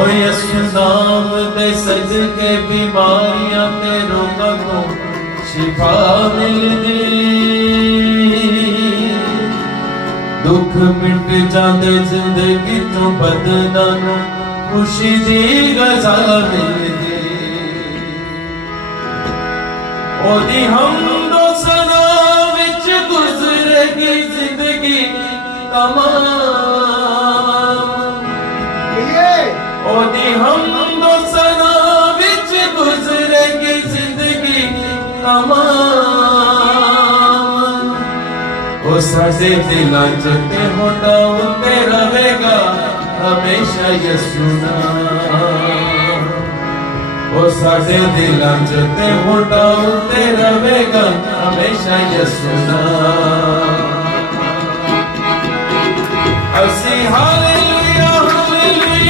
ओ यीशु नाम दे सदके बीमारियां ते रोगां तो शिफा मिलदी, दुख मिट जांदे जिंदगी तो बदनां नूं खुशी दी गज़ा मिलदी। ओदी हमदो सना विच गुज़रेगी जिंदगी तमाम, ओदी हमदो सना विच गुज़रेगी जिंदगी तमाम। ओ साडे दिलां च ते होंदा उत्ते रहेगा हमेशा यीशु नाम। ओ साडे दिलां च ते होंदा उत्ते रहेगा हमेशा यीशु नाम।